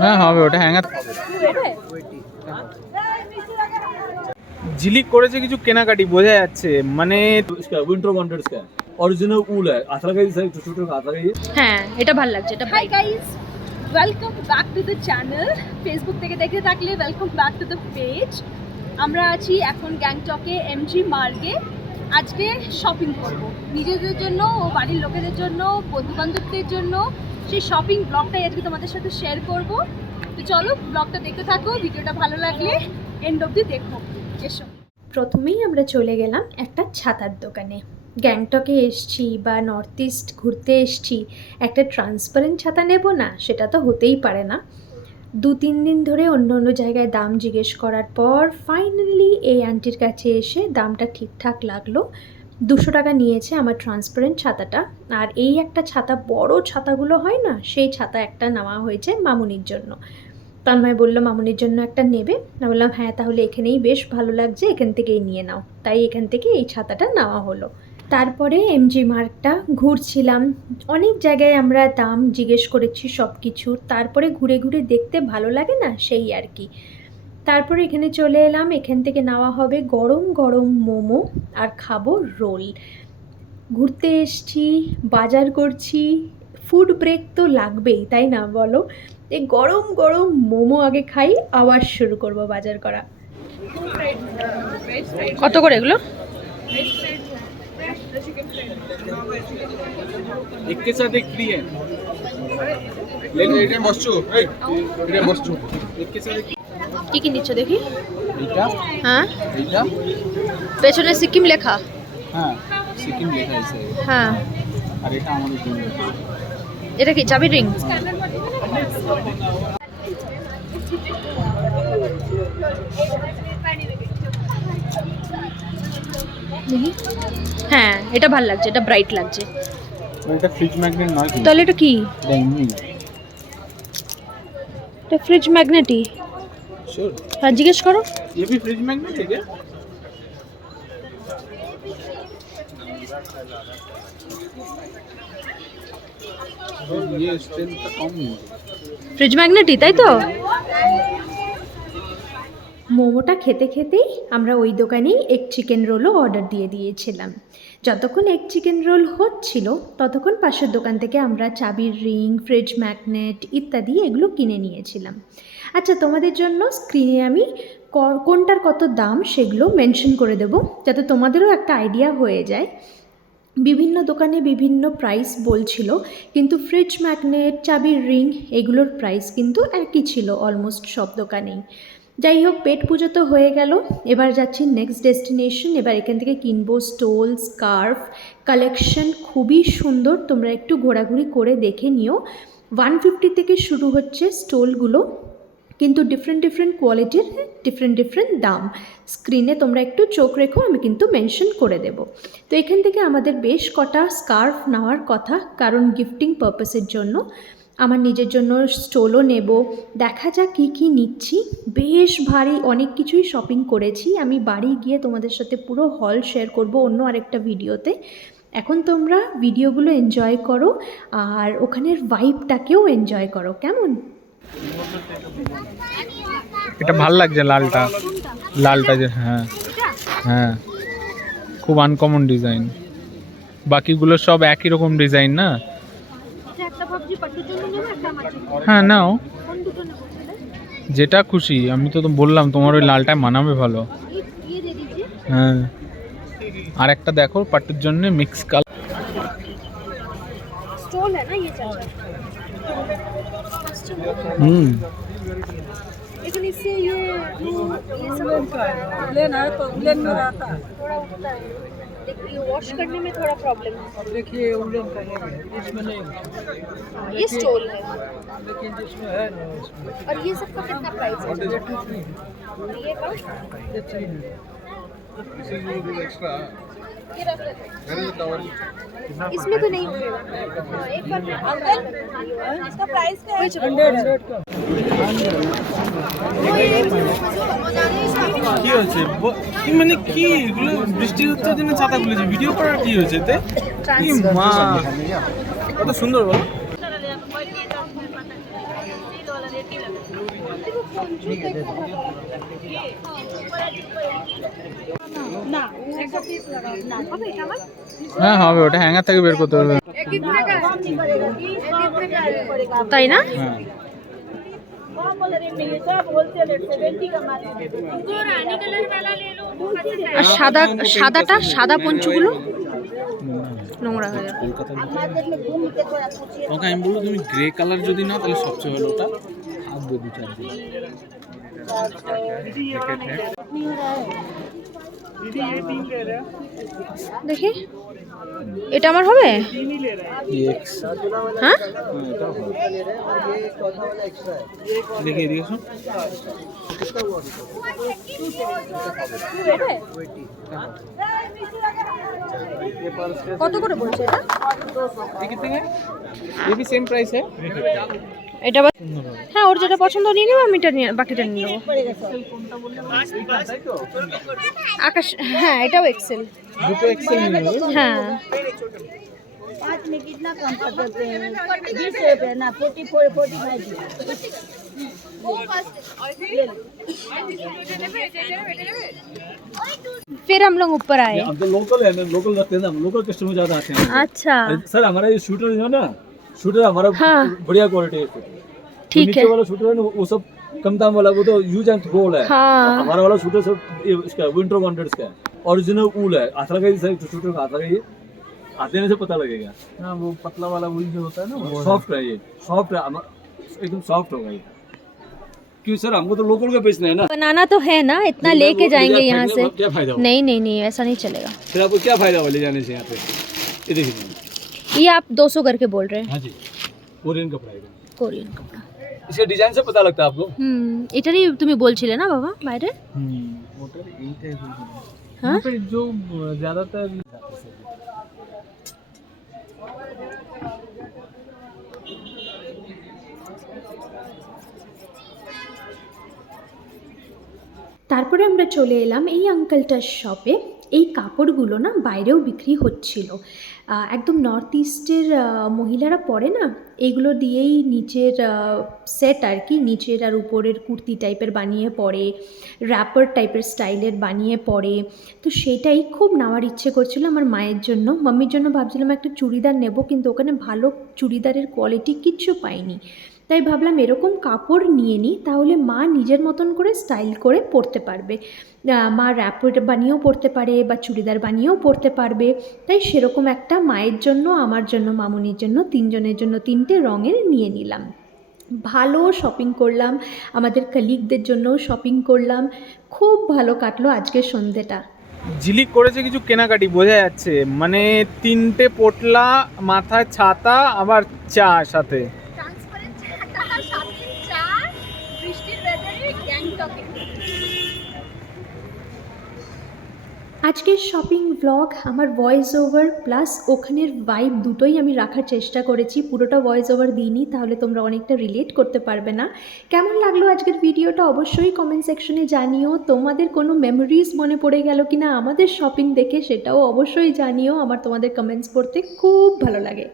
হ্যাঁ হবে, ওটা হ্যাঙ্গার ঝিলিক করেছে কিছু কেনাকাটি বোঝা যাচ্ছে, মানে विंटर वंडर्स का ओरिजिनल ऊल है आता लगा ये छोटे आता लगा ये হ্যাঁ এটা ভালো লাগছে, এটা hi guys, welcome back to the channel. Facebook থেকে দেখে থাকলে welcome back to the page. আমরা আছি এখন গ্যাংটকে এমজি মার্গে। আজকে শপিং করব নিজেদের জন্য ও বাড়ির লোকেদের জন্য, বন্ধুবান্ধবদের জন্য। সেই শপিং ব্লগটাই আজকে তোমাদের সাথে শেয়ার করব। তো চলো ব্লগটা দেখতে থাকো, ভিডিওটা ভালো লাগলে এন্ড অবধি দেখো। এসো। প্রথমেই আমরা চলে গেলাম একটা ছাতার দোকানে। গ্যাংটকে এসছি বা নর্থ ইস্ট ঘুরতে এসছি, একটা ট্রান্সপারেন্ট ছাতা নেব না, সেটা তো হতেই পারে না। 2-3 দিন ধরে অন্য অন্য জায়গায় দাম জিজ্ঞেস করার পর ফাইনালি এই আন্টির কাছে এসে দামটা ঠিকঠাক লাগলো। 200 টাকা নিয়েছে আমার ট্রান্সপারেন্ট ছাতাটা। আর এই একটা ছাতা, বড় ছাতাগুলো হয় না, সেই ছাতা একটা নেওয়া হয়েছে মামুনির জন্য। তন্ময় বললো মামুনির জন্য একটা নেবে। আমি বললাম হ্যাঁ, তাহলে এখানেই বেশ ভালো লাগছে, এখান থেকেই নিয়ে নাও। তাই এখান থেকে এই ছাতাটা নেওয়া হলো। তারপরে এমজি মার্গটা ঘুরছিলাম, অনেক জায়গায় আমরা দাম জিজ্ঞেস করেছি সব কিছু। তারপরে ঘুরে ঘুরে দেখতে ভালো লাগে না, সেই আর কি। তারপরে এখানে চলে এলাম, এখান থেকে নেওয়া হবে গরম গরম মোমো আর খাবো রোল। ঘুরতে এসছি, বাজার করছি, ফুড ব্রেক তো লাগবেই, তাই না বলো? এই গরম গরম মোমো আগে খাই, আবার শুরু করব বাজার করা। কত করে এগুলো? एक के साथ एक फ्री है, लेकिन এটা বসছো এটা বসছো এক के साथ কি কি নিচ্ছ দেখি? এটা হ্যাঁ, এটা পেছনে সিকিম লেখা। হ্যাঁ সিকিম লেখা আছে। হ্যাঁ, আর এটা আমাদের জন্য। এটা কি চাবি রিং? হ্যাঁ এটা ভালো লাগছে, এটা ব্রাইট লাগছে। এটা ফ্রিজ ম্যাগনেট নয় কি? তাহলে এটা কি? এটা এমনি এটা ফ্রিজ ম্যাগনেটই। श्योर হ্যাঁ জিজ্ঞেস করো। ये भी फ्रिज मैग्नेट है क्या? ये स्ट्रेंथ का कम नहीं है। ফ্রিজ ম্যাগনেটই, তাই তো? মোমোটা খেতে খেতেই আমরা ওই দোকানেই এগ চিকেন রোলও অর্ডার দিয়ে দিয়েছিলাম। যতক্ষণ এগ চিকেন রোল হচ্ছিল ততক্ষণ পাশের দোকান থেকে আমরা চাবির রিং, ফ্রিজ ম্যাগনেট ইত্যাদি এগুলো কিনে নিয়েছিলাম। আচ্ছা, তোমাদের জন্য স্ক্রিনে আমি কোনটার কত দাম সেগুলো মেনশন করে দেব, যাতে তোমাদেরও একটা আইডিয়া হয়ে যায়। বিভিন্ন দোকানে বিভিন্ন প্রাইস বলছিল, কিন্তু ফ্রিজ ম্যাগনেট, চাবির রিং এগুলোর প্রাইস কিন্তু একই ছিল অলমোস্ট সব দোকানেই। যাই হোক, পেট পুজো তো হয়ে গেল, এবার যাচ্ছি নেক্সট ডেস্টিনেশন। এবার এখান থেকে কিনবো স্টোল, স্কার্ফ। কালেকশন খুবই সুন্দর, তোমরা একটু ঘোরাঘুরি করে দেখে নিও। 150 থেকে শুরু হচ্ছে স্টোলগুলো, কিন্তু ডিফারেন্ট ডিফারেন্ট কোয়ালিটির, ডিফারেন্ট দাম। স্ক্রিনে তোমরা একটু চোখ রেখো, আমি কিন্তু মেনশন করে দেব। তো এখান থেকে আমাদের বেশ কটা স্কার্ফ নেওয়ার কথা, কারণ গিফটিং পারপাসের জন্য। আমার নিজের জন্য স্টোলও নেব। দেখা যাক কী কী নিচ্ছি। বেশ ভারী অনেক কিছুই শপিং করেছি, আমি বাড়ি গিয়ে তোমাদের সাথে পুরো হল শেয়ার করব অন্য আরেকটা ভিডিওতে। এখন তোমরা ভিডিওগুলো এনজয় করো আর ওখানের ভাইবটাকেও এনজয় করো, কেমন? এটা ভাল লাগছে, লালটা লালটা যে, হ্যাঁ হ্যাঁ খুব আনকমন ডিজাইন। বাকিগুলো সব একই রকম ডিজাইন না? হ্যাঁ নাও, যেটা খুশি। আমি তো বললাম তোমার ওই লালটা মানাবে ভালো। হ্যাঁ, আর একটা দেখো পাট্টুর জন্য মিক্স কালার। स्टोल है ना ये चाचा? लेकिन इससे ये सब लेना है तो लेन में रहता है, थोड़ा उठता है। देखिए वॉश करने में थोड़ा प्रॉब्लम है। देखिए उलन का है इसमें नहीं ये स्टोल है, लेकिन जिसमें है ना इसमें और ये सब का कितना प्राइस है? ये का एक्स्ट्रा ये रख लेते हैं। इसमें तो नहीं होगा। हाँ, एक बार अंकल इसका प्राइस क्या है? 100 का কি হয়েছে মানে কি এগুলো বৃষ্টি হচ্ছে দিনে ছাতা খুলেছে, ভিডিও করার কি হয়েছে তে? কি মা কত সুন্দর বলো। হ্যাঁ হবে, ওটা হ্যাঙ্গার থেকে বের করতে হবে। তাই না? হ্যাঁ আর সাদা পঞ্চগুলো নোংরা হয়ে যাবে। তোমাকে আমি বলবো তুমি গ্রে কালার যদি না, তাহলে সবচেয়ে ভালো ওটা হাত দিয়ে 2-4 দিন। দেখি এটা আমার হবে। হ্যাঁ দেখি এদিকে শোন। কত করে বলছে এটা? ये भी सेम प्राइस है। এটা হ্যাঁ, ওর যেটা পছন্দ নিয়ে নেবো, আমি এটা নিয়ে বাকিটা নিয়ে নেবো। আকাশ, হ্যাঁ এটাও এক্সেল। দুটো এক্সেল নিয়ে নেব। হ্যাঁ 5 में कितना कम कर देते हैं? 20 रुपये ना 44 45 फिर हम लोग ऊपर आए। हम तो लोकल है ना, लोकल रखते हैं ना, हम लोकल कस्टमर ज्यादा आते हैं। अच्छा सर हमारा ये शूटर जो है ना, शूटर हमारा हाँ। बढ़िया क्वालिटी है। ठीक नीचे है। वाला शूटर है ना, वो सब कम दाम वाला, वो तो यूज एंड थ्रो है। हाँ। हमारा वाला शूटर सब इसका विंटर वंडर्स का है, ओरिजिनल ऊल है। आथरा का सर शूटर का आथरा का ये हाथ देने से पता लगेगा। हाँ, वो पतला वाला वूल जो होता है ना, वो सॉफ्ट है। ये सॉफ्ट है, एकदम सॉफ्ट होगा ये। क्यों सर, हमको तो लोकल का बेचना है ना। बनाना तो है ना, इतना लेके जाएंगे यहाँ से। क्या फायदा होगा? नहीं नहीं नहीं, ऐसा नहीं चलेगा। फिर आपको क्या फायदा होगा ले जाने से यहाँ पे? ये देखिए, ये आप 200 करके बोल रहे हैं। हाँ जी, कोरियन कपड़ा है। কোরিয়ান কাপড়। इसके डिजाइन से पता लगता है आपको। এটারই তুমি বলছিলে না বাবা বাইরে? ওটার এই টাইপের। হ্যাঁ जो ज्यादातर তারপরে আমরা চলে এলাম এই আঙ্কেলটার শপে। এই কাপড়গুলো না বাইরেও বিক্রি হচ্ছিল। একদম নর্থ ইস্টের মহিলারা পরে না, এইগুলো দিয়েই নিচের সেট আর কি, নিচের আর উপরের কুর্তি টাইপের বানিয়ে পরে, র্যাপার টাইপের স্টাইলের বানিয়ে পরে। তো সেটাই খুব নেওয়ার ইচ্ছে করছিল আমার মায়ের জন্য। মাম্মির জন্য ভাবছিলাম একটা চুড়িদার নেব, কিন্তু ওখানে ভালো চুড়িদারের কোয়ালিটি কিচ্ছু পাইনি। তাই ভাবলাম এরকম কাপড় নিয়ে নিই, তাহলে মা নিজের মতন করে স্টাইল করে পরতে পারবে। মা র্যাপার বানিয়েও পরতে পারে বা চুড়িদার বানিয়েও পরতে পারবে। তাই সেরকম একটা মায়ের জন্য, আমার জন্য, মামুনির জন্য, তিনজনের জন্য 3টে রঙের নিয়ে নিলাম। ভালো শপিং করলাম, আমাদের কলিগদের জন্যও শপিং করলাম। খুব ভালো কাটলো আজকের সন্ধ্যেটা। ঝিলিক করেছে কিছু কেনাকাটি, বোঝা যাচ্ছে। মানে 3টে পোটলা, মাথায় ছাতা, আবার চা সাথে। ট্রান্সপারেন্ট সাথে চা, বৃষ্টির ওয়েদারে গ্যাংটকে। আজকের শপিং ব্লগ আমার ভয়েস ওভার প্লাস ওখানের ভাইব দুটোই আমি রাখার চেষ্টা করেছি। পুরোটা ভয়েস ওভার দিইনি, তাহলে তোমরা অনেকটা রিলেট করতে পারবে না। কেমন লাগলো আজকের ভিডিওটা অবশ্যই কমেন্ট সেকশনে জানিও। তোমাদের কোনো মেমোরিজ মনে পড়ে গেল কিনা আমাদের শপিং দেখে, সেটাও অবশ্যই জানিও। আমার তোমাদের কমেন্টস পড়তে খুব ভালো লাগে।